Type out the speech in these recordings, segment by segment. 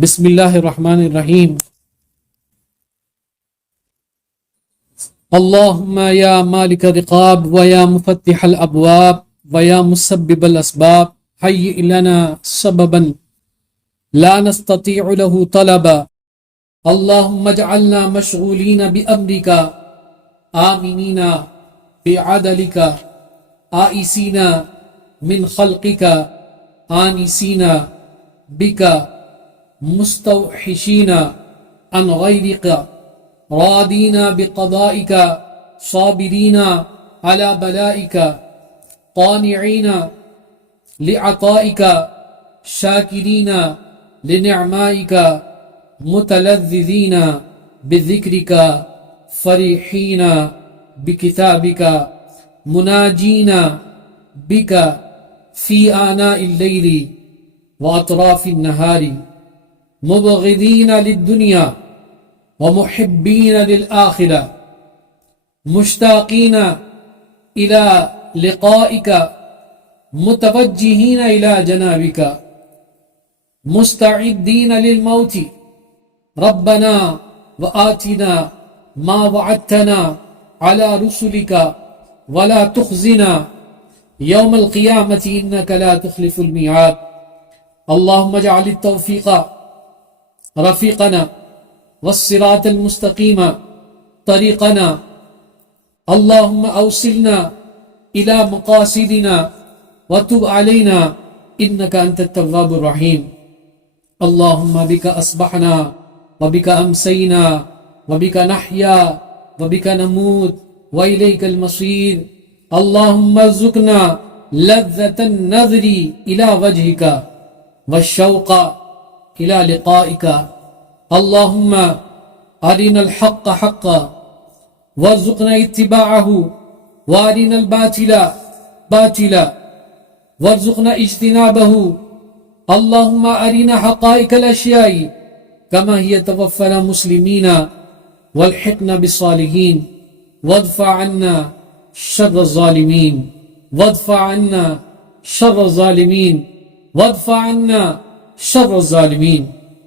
बिस्मिल्लाहिर्रहमानिर्रहीम। अल्लाहुम्मा या मालिक रिक़ाब व या मुफ़त्तिहल अबवाब व या मुसब्बिबल अस्बाब हय्यि लना सबबन ला नस्ततीअु लहु तलबा। अल्लाहुम्मा जअलना मशगूलीन बिअम्रिका आमिनीना बिअदलिका आइसीना मिन खल्क़िका आनिसीना बिका मुस्तवहिशीना अन गैरिका रादीना बिक़दाइका साबिरीना अला बलाइका क़ानिईना लिअताइका शाकिरीना लिनिअमाइका मुतलज़्ज़िज़ीना बिज़िक्रिका फ़रीहीना बिकिताबिका मुनाजीना बिका फ़ी आनाइल लैली व अतराफ़िन नहारी मुबग़िदीना लिद्दुनिया व मुहिब्बीना लिल आखिरा मुश्ताक़ीना इला लिक़ाइका मुतवज्जिहीना इला जनाबिका मुस्तइद्दीना लिल मौति रब्बना व आतिना मा वअदतना अला रुसुलिका वला तुख़्ज़िना यौमल क़ियामति इन्नका ला तुख़्लिफ़ुल मिआद। अल्लाहुम्मा जअलित तौफ़ीक़ा रफ़ीक़ना वस्सिरातल मुस्तक़ीमा तरीक़ना। अल्लाहुम्मा अवसिलना इला मक़ासिदिना व तुब अलैना इन्नका अंतत तव्वाबुर रहीम। अल्लाहुम्मा बिका अस्बहना व बिका अमसैना व बिका नहया व बिका नमूत व इलैकल मसीर। अल्लाहुम्मा अर्ज़ुक़ना लज़्ज़तन नज़री इला वजहिका व शौक़ा इला लिक़ाइका। अल्लाहुम्मा अरिनल हक़्क़ हक़्क़न वर्ज़ुक़ना इत्तिबाअहु व अरिनल बातिला बातिला वर्ज़ुक़ना इज्तिनाबहु। अल्लाहुम्मा अरिना हक़ाइक़ल अश्याइ कमा हिय तवफ़्फ़ना मुस्लिमीना वल्हिक़ना बिस्सालिहीन वदफ़अ अन्ना शर्र ज़ालिमीन वदफ़अ अन्ना शर्र ज़ालिमीन वदफ़अ अन्ना शर्र ज़ालिमीन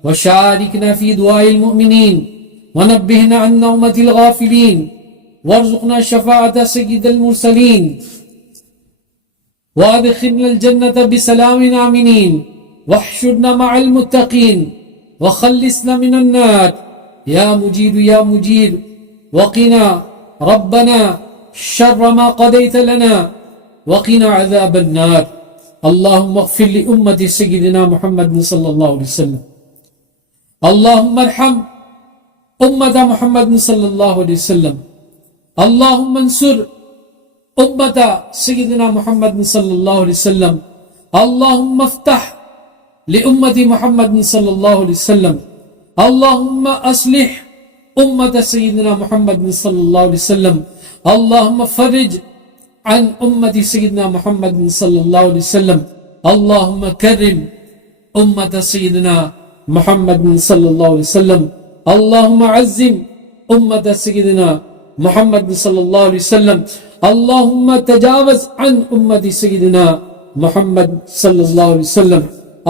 वशारिकना फ़ी दुआइल मुअमिनीन वनब्बिहना अन नौमतिल गाफ़िलीन वर्ज़ुक़ना शफ़ाअत सय्यिदिल मुरसलीन वअदख़िलनल जन्नत बिसलामिन आमिनीन वहशुरना मअल मुत्तक़ीन वखल्लिसना मिनन नार या मुजीर वक़िना रब्बना शर्र मा क़दैत लना वक़िना अज़ाबन नार। अल्लाहुम्मा अग़फ़िर लि उम्मति सय्यिदिना मुहम्मद सल्लल्लाहु अलैहि वसल्लम। अल्लाहुम्मा अर्हम उम्मत मुहम्मद सल्लल्लाहु अलैहि वसल्लम। अल्लाहुम्मा अंसुर उम्मत सय्यिदिना मुहम्मद सल्लल्लाहु अलैहि वसल्लम। अल्लाहुम्मा अफ़्तह लि उम्मति मुहम्मद सल्लल्लाहु अलैहि वसल्लम। अल्लाहुम्मा अस्लिह उम्मत सय्यिदिना मुहम्मद सल्लल्लाहु अलैहि वसल्लम। अल्लाहुम्मा फ़र्रिज अन उम्मति सय्यिदिना मुहम्मद सल्लल्लाहु अलैहि वसल्लम। अल्लाहुम्मा कर्रिम उम्मत सय्यिदिना मुहम्मद सल्लल्लाहु अलैहि वसल्लम। अल्लाहुम्मा अज़्ज़िम उम्मत सय्यिदिना मुहम्मद सल्लल्लाहु अलैहि वसल्लम। अल्लाहुम्मा तजावज़ अन उम्मति सय्यिदिना मुहम्मद सल्लल्लाहु अलैहि वसल्लम।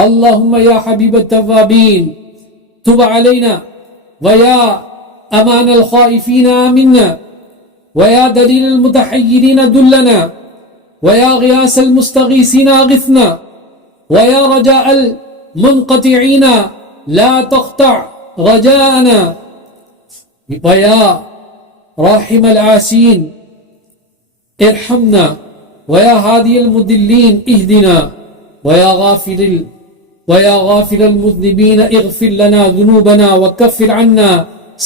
अल्लाहुम्मा या हबीबत तव्वाबीन तुब अलैना व या अमानल ख़ाइफ़ीन आमिन्ना व या दलीलल मुतहय्यिरीन दुल्लना व या ग़ियासल मुस्तग़ीसीन अग़िथना व या रजाअल मुनक़तिईन ला तक़्तअ रजाअना व या राहिमल आसीन इरहमना व या हादियल मुदिल्लीन इहदिना व या गाफ़िरल मुज़निबीन इग़फ़िर लना ज़ुनूबना व कफ़्फ़िर अन्ना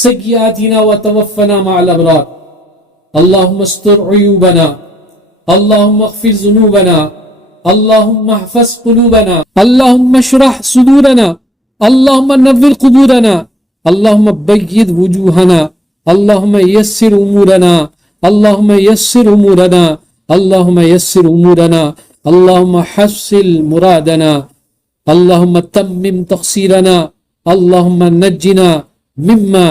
सय्यिआतिना व तवफ़्फ़ना मअल अबरार। अल्लाहुम्मा अस्tur उयूबना अल्लाहुम्मा अग़फ़िर ज़ुनूबना अल्लाहुम्मा अहफ़ज़ क़ुलूबना अल्लाहुम्मा इश्रह सुदूरना अल्लाहुम्मा नव्विर क़ुबूरना अल्लाहुम्मा बय्यिद वुजूहना अल्लाहुम्मा यस्सिर उमूरना अल्लाहुम्मा यस्सिर उमूरना अल्लाहुम्मा यस्सिर उमूरना अल्लाहुम्मा हस्सिल मुरादना अल्लाहुम्मा तम्मिम तक़सीरना अल्लाहुम्मा नज्जिना मिम्मा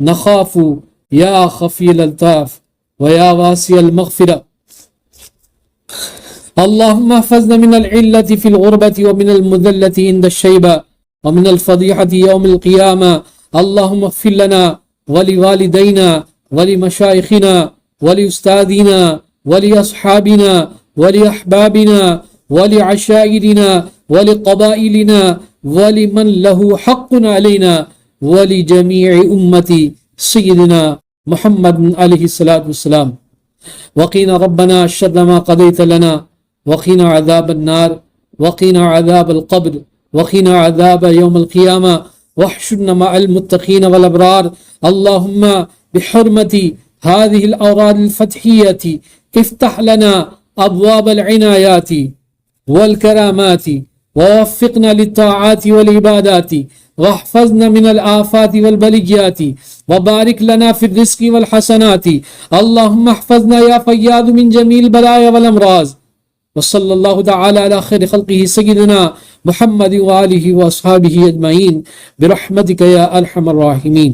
नख़ाफ़ु या ख़फ़ील अल्ताफ़ व या वासिअल मग़फ़िरा। अल्लाहुम्मा अहफ़ज़ना मिनल इल्लति फ़िल ग़ुरबति व मिनल मुज़ल्लति इंद अश-शैबा ومن الفضيحة يوم القيامة. اللهم اغفر لنا ولوالدينا ولمشايخنا ولأستاذنا ولأصحابنا ولأحبابنا ولعشائرنا ولقبائلنا ولمن له حق علينا ولجميع أمة سيدنا محمد عليه الصلاة والسلام. وقنا ربنا شر ما قضيت لنا وقنا عذاب النار وقنا عذاب القبر وقنا عذاب يوم القيامة واحشرنا مع المتقين والأبرار. اللهم بحرمة هذه الأوراد الفتحية افتح لنا أبواب العنايات والكرامات ووفقنا للطاعات والعبادات واحفظنا من الآفات والبليات وبارك لنا في الرزق والحسنات. اللهم احفظنا يا فياض من جميع البلايا والأمراض. وصلى الله تعالى على خير خلقه سيدنا محمد وآله وأصحابه أجمعين برحمتك يا أرحم الراحمين.